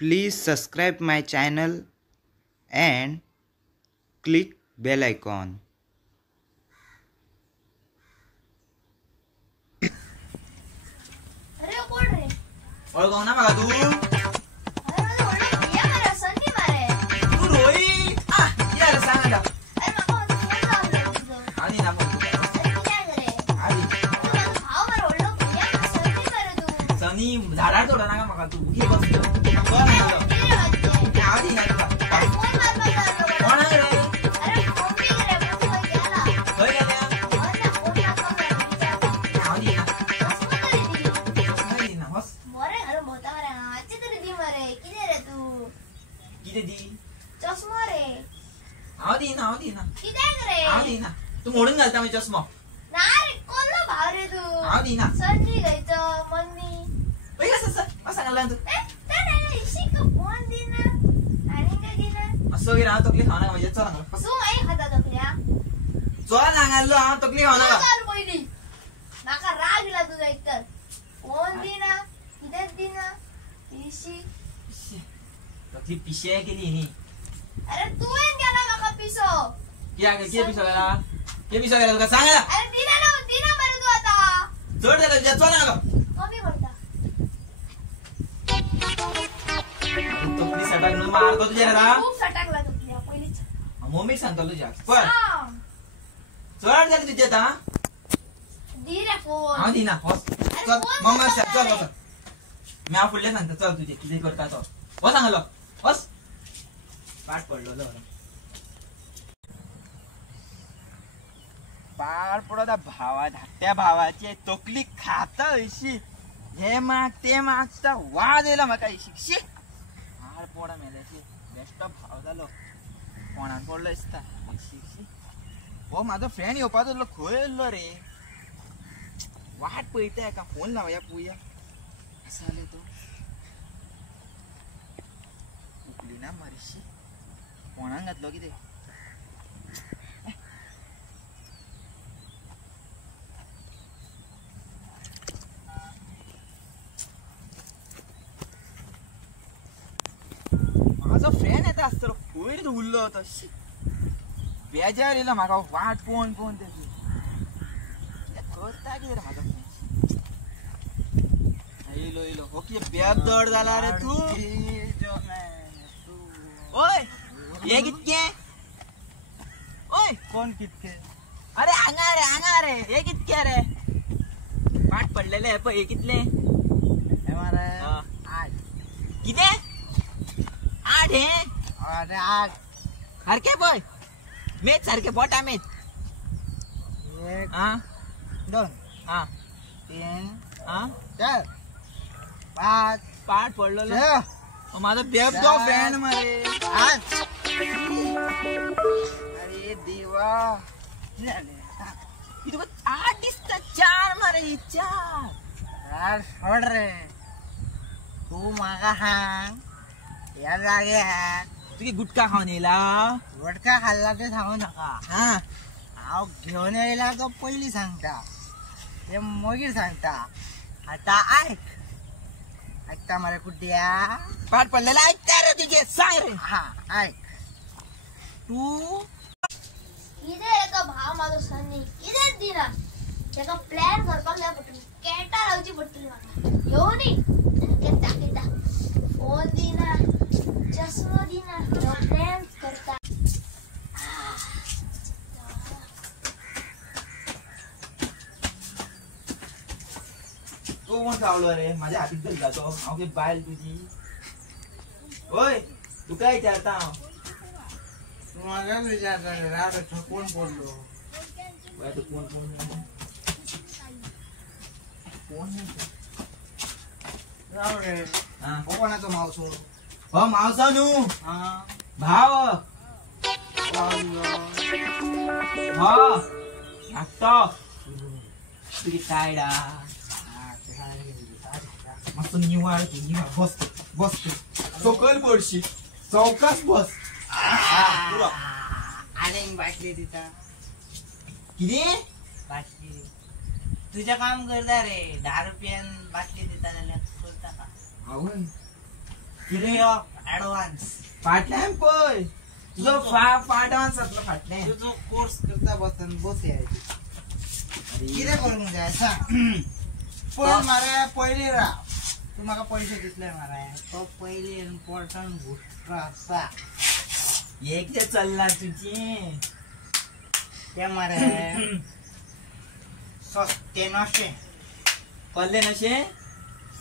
Please subscribe my channel and click bell icon. ओळखव ना मला तू तू रोई यार सांग आता आधी ना सनी झाडार तोडा ना मका तू ये बस आधी ना कोण आहे रे होय गेला आधी ना चष्मा रे आधी ना तू मोडून घालता मी चष्मा नाही कोणला भाव रे तू आधी ना संजी घ्यायचं मम्मी पहिला असं घालला तू नाही शिक फोन दिना आणि काय दिना असं गेला तकली खाना म्हणजे चला तू आई खाता तकल्या चला नांगालो तकली खाना चाल पहिली माका राग इला तुझा एकतर फोन दिना किती दिना पिशी तकली पिशे केली नी अरे तू येन गेला माका पिसो के पिसो गेला के पिसो गेला तुका सांग अरे दिना बरं तू आता चढ गेला तुझ्या चला ना कमी करता तकली सटाक न मारतो तुझ्या रा खूप सटाकला तुझ्या पहिलीच मम्मी सांगतो तुझ्या पण सांग चढ गेली तुझ्या ता दी रे फोन आधी ना बस चल मम्मा चल बस मी आ फुडले सांगतो चल तुझे किती करता तो बस सांगलो बस पाठ पडलो पार पडो भावा धाकट्या भावाचे तकली खाता अशी हे माग ते मागचा वाद येला म्हाका शिक्षी पार पडा मेल्याची बेस्ट भाव जालो कोणान पडलो दिसता शिक्षी हो माझो फ्रेंड येवपाचो खंय येयल्लो रे वाट पळयता का फोन लावया पळोवया असो जाले तो उकली ना मारिशी कोणान घातलो कितें माझो फ्रेंड येता आसतलो खंय उरलो तो बेजार येयलो म्हाका वाट पळोवन तेजी करता कितें रे म्हाजो फ्रेंड येयलो ओके बेदड जाला रे तू ओय ये कितके ओय कोण कितके अरे हांगा रे हे कितके रे पाठ पडलेले हे पळय हे कितले किते 8 हे अरे 8 सारखे पळय मेच सारखे बोटा मेच 1 हा 2 हा 3 हा 4 5 पाठ पडलेलो 6 माझा बेबदो फ्रेंड मरे 8 अरे देवा इतको 8 दिसता 4 मरे 4 यार सोड रे तू मागा हांग या जाग्यार तुझे गुटखा खाऊन येला वडका खाल्ला ते सांगू नका हा हांव घेऊन येयला तो पयली सांगता ते मागीर सांगता आता ऐकता मरे कुड्या पाठ पडलेला ऐकता रे तुझे सांग रे हा ऐक तू किती एका भाव माझो सनी किती दिना त्याका प्लॅन करपाक जाय पडटली कॅटा लावची पडटली म्हाका येऊ नी केता फोन दिना चष्मा दिना प्लॅन करता तो कोण चावलो रे माझ्या हातीत धरला तो हांव की बायल तुझी ओय तू काय विचारता हांव तू म्हाका विचारता रे राव थकून पडलो बाय तू कोण राव रे हा कोणाचो मावसो हो मावसा न्हू हा भाव हा धाकटो तुझी टायडा मस्त निवाळ बस सकल पडशी चौकास बस आलेंग बाटली दिता किती बाटली तुझं काम करता रे 10 रुपयान बाटली देता जाल्यार करता का आवय फ्री ऑफ ऍडव्हान्स फाटल्यान पळय तुजो फाटवान जातलो फाटल्यान तुझो कोर्स करता बसन बस यायची कितें करूंक जाय सांग पण मरे पयली राव तू म्हाका पैसे दितले मरे तो पयली इम्पॉर्टंट गोष्ट आसा हे कितें चल्ला तुजें ते मरे सस्ते नशें कसलें नशें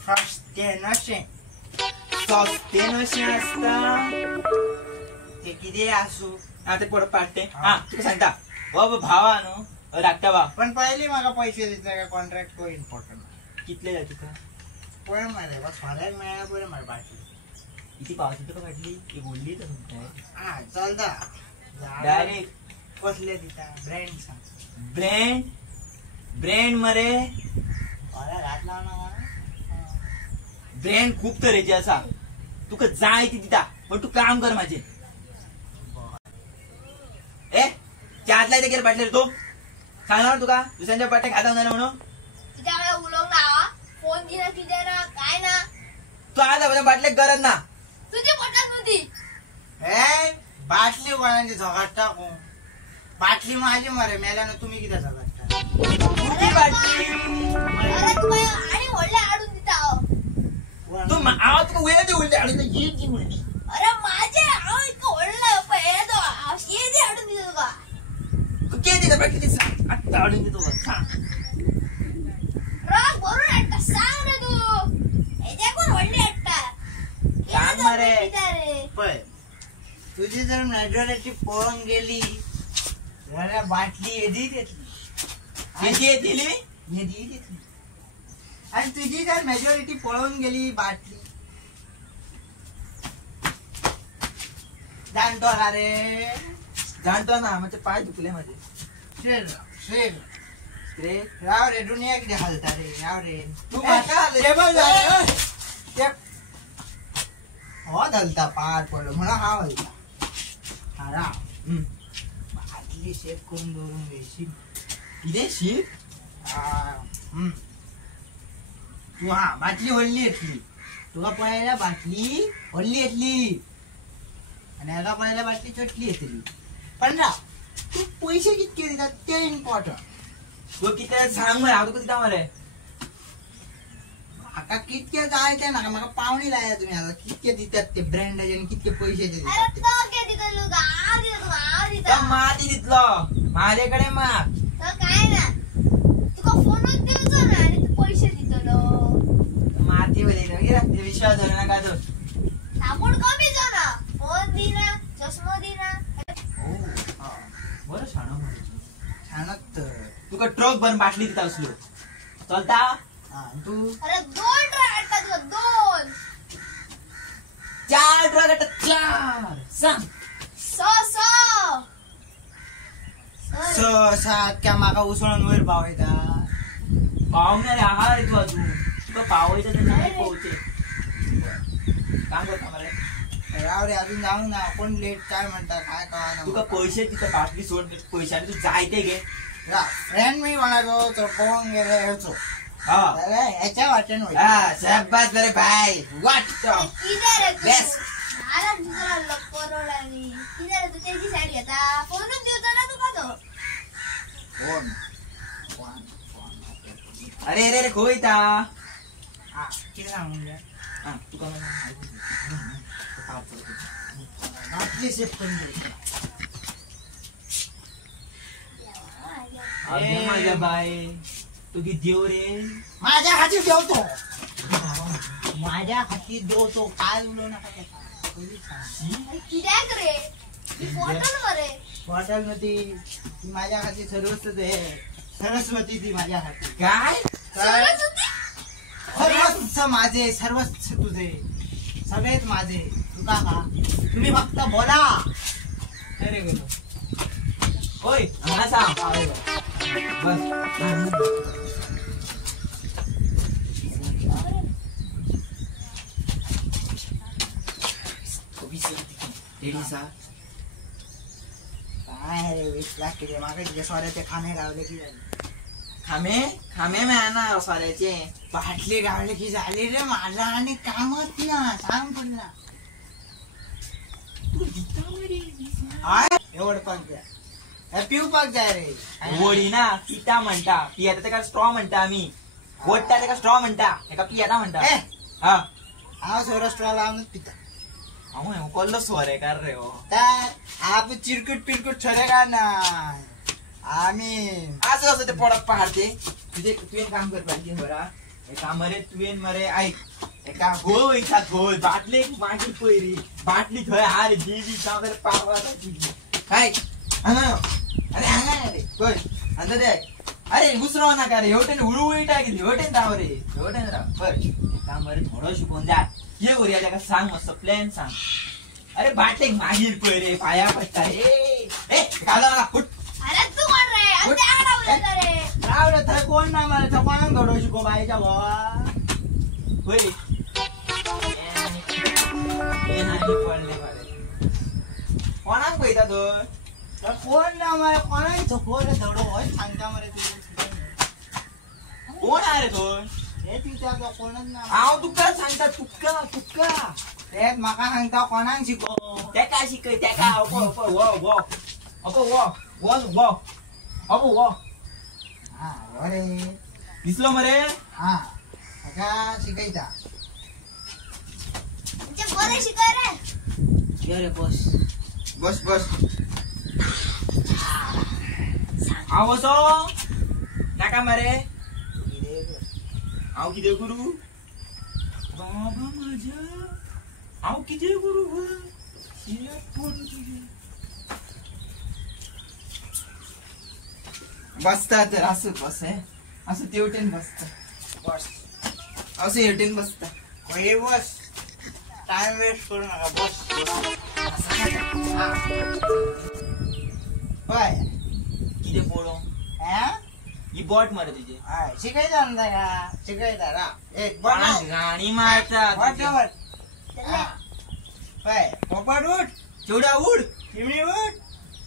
सस्ते नशें सस्तें नशें आसता ते कितें आसूं ते पड पाडटे तुका सांगता हो भावा न्हू धाकटा भाव पण पयली म्हाका पैसे दितले काय कॉन्ट्रॅक्ट को इम्पॉर्टंट कितले जाय तुका पळय मरे बस फाल्यां मेळ्ळ्या पळय मरे बाटली किती पावची तुका फाटली ती बोलली तर म्हणटाय चलता डायरेक्ट कसले दिता ब्रँड सांग ब्रँड मरे फाल्यां घात लावना ब्रँड खूप तरेचे आसा तुका जाय ती दिता पण तू काम कर माझे चातल्या ते गेले पाटले तू सांगणार तुका दुसऱ्यांच्या पाट्या खाता ना म्हणून तुझ्याकडे उलोवंक ना फोन दिना कितें ना काय ना तू आज बाटले गरज ना तुझी पोटात नव्हती हे बाटली कोणाची झगडटा कोण बाटली माझी मरे मेल्यानं तुम्ही किती झगडटा तुझी बाटली अरे तुका आणि व्हडले हाडून दिता हांव. तू आवाज तुका वेळ उलटी आणि ही जी उलटी अरे माझे हांव इतकं व्हडलं पळय तो शेदी हाडून दिता तुका तू किती दिता बाटली ती सांग आत्ता आवडून देतो सांग राग भरून हाडटा सांग रे तू हेजे कोण व्हडली हाडटा सांग मरे. रे पळय तुझी जर मेजॉरिटी पळून गेली जाल्यार बाटली येदी घेतली किती दिली येदी घेतली आणि तुझी जर मेजॉरिटी पळून गेली बाटली जाणतो का रे जाणतो ना म्हणजे पाय दुखले माझे शेर रे राव रे दुनिया किती हालता रे राव रे तू म्हाका हालय. टेबल जाय हो हलता पार पडलो म्हणून हा हलता हा राव बाटली शेक करून दवरून घ्यायची किती शीत तू हा बाटली व्हडली येतली तुका पळयल्या बाटली व्हडली येतली आणि हाका पळयल्या बाटली छोटली येतली पण राव तू पैसे कितके दितात ते इम्पॉर्टंट तू किती सांग मरे हांव तुका दिता मरे म्हाका कितके जाय ते नाका म्हाका पावणी लाया तुम्ही आता कितके दितात ते ब्रँडाचे आणि कितके पैशाचे अरे दितात ते. तो किती दिता तुका हांव दिता तुका हांव त्या दिता माती दितलो माझ्याकडे माग तो काय ना तुका फोनच दिवचो ना आणि तू पैसे दितलो माती मध्ये विश्वास धरू नका तो साबून कमी जो ना फोन दिना चष्मा दिना बरं शाणो छानच तर तुका ट्रक भरून बाटली दिता असलो चलता हा, तू अरे 2 ट्रक हाडटा तुका 2 चार ट्रक चार सांग स सात क्या माका उसळून वयर पावयता पावणार आहार रे तू अजून तुका पावायचं तर नाही पोहोचे काम करता मरे राव रे अजून जाऊ ना कोण लेट काय म्हणता काय तुका कळा पैसे तिथं बाटली सोड पैशाने तू जाय ते घे फ्रेंड मी म्हणालो तो पळून गेले ह्याचो हा ह्याच्या वाटेन होईल हा शाबास बरे भाई वाट किती रे तू Best. मला तुला लपरवला मी किती रे तू त्याची साईड घेता फोनच दिवचो ना तुका तो कोण अरे रे रे खोयता हा किती सांगून द्या हा तुका मला माहिती बाटली सेफ करून द्यायची अरे माझ्या बाई तू की देव रे माझ्या हाती ठेवतो माझ्या हाती देवतो काय उलो नका त्याचा पहिली सांग. अरे कित्याक रे ही फोटो मरे हॉटेल मध्ये ती माझ्या हाती सर्वस्व आहे सरस्वती ती माझ्या हाती काय सरस्वती सर्वस्व माझे सर्वस्व तुझे सगळेच माझे तुका का तुम्ही फक्त बोला अरे गेलो होय मला सांग बस काय रे 20 लाख किती मागे तुझ्या सोऱ्याचे खाणे रावले की झाले खामे खामे मेळना फाल्याचे बाटली गावली की झाली रे माझा आणि कामच ना सांग पुन्हा एवढपाक द्या पिवपाक जाय रे वडी ना पिता म्हणता पियाता त्याका स्ट्रॉ म्हणता आम्ही वडता त्याका स्ट्रॉ म्हणता एका पियाता म्हणता ए, हा हा सौराष्ट्र लावूनच पिता अहो कोल्लो स्वर आहे कार रे हो तर आपण चिरकुट पिरकुट ठरे का ना आम्ही असं असं ते पडत पहाडते तुझे तुवेन काम कर पाहिजे बरा एका मरे तुवेन मरे ऐक एका घोळ वयता घोळ बाटली मागील पयरी बाटली थंय आरे देवी जावं पावाची काय हांगा अरे हांगा रे कोण अंदर दे अरे घुसरो नाका रे हेवटेन उळू वयटा की हेवटेन राव रे हेवटेन राव बर एका मरे थोडं शिकून जा ये वरिया त्याका सांग मस्त प्लॅन सांग अरे बाटलेक मागील पयरे पाया पडता ए घाला ना फुट अरे तू कोण रे आणि त्या लावलेला रे रावलं थंय कोण ना मला तर कोणाक घडो शिको बाईच्या भावा होय हे नाही पडले बारे कोणाक पळयता तो तर कोण ना मला कोणाक झोपो रे धडो होय सांगता मरे तुझे कोण आहे रे तो हे विचारतो कोणच ना हांव तुका सांगता तुका तेच म्हाका सांगता कोणाक शिको तेका शिकय तेका वो हा अरे दिसलो मरे हा म्हाका शिकयता म्हणजे बरे शिकाय रे ये रे बस बस हांव वसो नाका मरे हांव कितें करू बाबा माझ्या हांव कितें करू बसता तर असं बस असं तेवटेन बसता बस असं हेवटेन बसता ये बस टाइम वेस्ट करू नका बस होय कितें पळो हा ही बोट मरे तुझे शिकयता ना का शिकयता रा एक बट गाणी मारता चले होय पोपट उठ चिवडा उड चिमणी उठ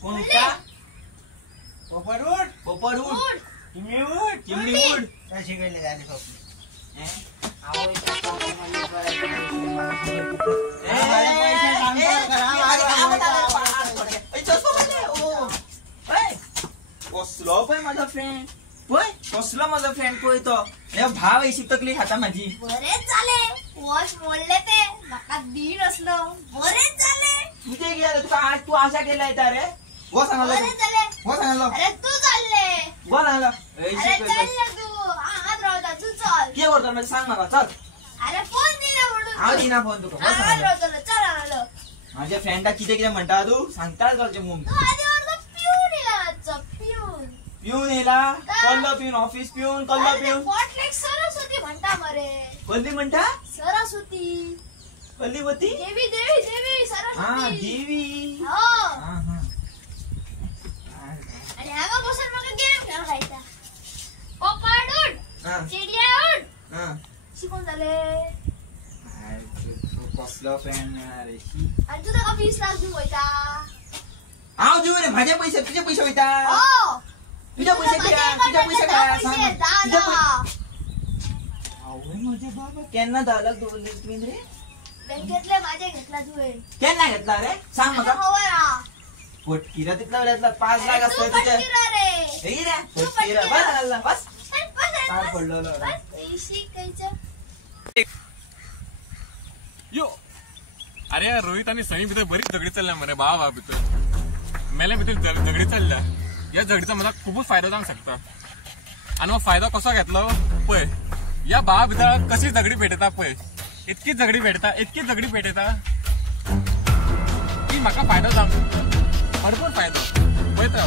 कोण उठता पोपट उठ पोपट उड उठ चिमणी उठ चिमणी उड त्या शिकयले झाले स्वप्न कसलो पळय माझा फ्रेंड पळय कसलो माझा फ्रेंड पळय तो हे भाव अशी तकली खाता माझी बरेच झाले वॉश मोडले ते म्हाका दीड असलो बरेच झाले तुझे गेले तुका आज तू आशा केला येता रे वो सांगलो बरेच झाले वो सांगलो अरे तू चालले वो सांगलो अरे चालले तू आत राहता तू चल किती करतो म्हणजे सांग मला चल अरे फोन दिला म्हणून हांव दिना फोन तुका वो आत सांगलो राहतो चल आलो माझ्या फ्रेंडाक कितें कितें म्हणटा तू सांगताच घरचे मुम तू आधी अर्धा पिऊन येला आजचो पिऊन पिऊन येला कल्लो पिऊन ऑफिस पिऊन कल्लो पिऊन बॉटलेक सरस्वती म्हणता मरे कल्ली म्हणता सरस्वती कल्ली वती देवी देवी देवी हा सरस्वती देवी हो हा हा आणि हांगा बसून म्हाका गेम खेळ खायचा पोपट उड हा चिडिया उड हा शिकून झाले कसलो फ्रेंड रे आणि तुझा का 20 लाख देऊ वयता हांव दिव रे माझे पैसे तुझे पैसे वयता हो तुझे पैसे किया तुझे पैसे काय सांग तुझे पैसे आवय माझे बाबा केन्ना 10 लाख दोले तुम्ही रे बँकेतले माझे घेतला तुवे केन्ना घेतला रे सांग मला म्हाका खबर हा पोटकिरा तितला वेळातला 5 लाख तू असतो तुझे पटकिरा रे हे रे तू पोटकिरा पटकिरा. बस झाला बस काय बस पडलो रे पैसे कायचं यो अरे रोहित आणि सनी भितर बरीच झगडी चालल्या मरे भावा भितर मेल्या भितर झगडी चालल्या या झगडीचा मला खूपच फायदा जावंक शकता आणि मग फायदा कसो घेतलो पळय या भावा भितर कशी झगडी भेटता पळय इतकी झगडी भेटता की म्हाका फायदा जावंक शकता भरपूर फायदो पळयता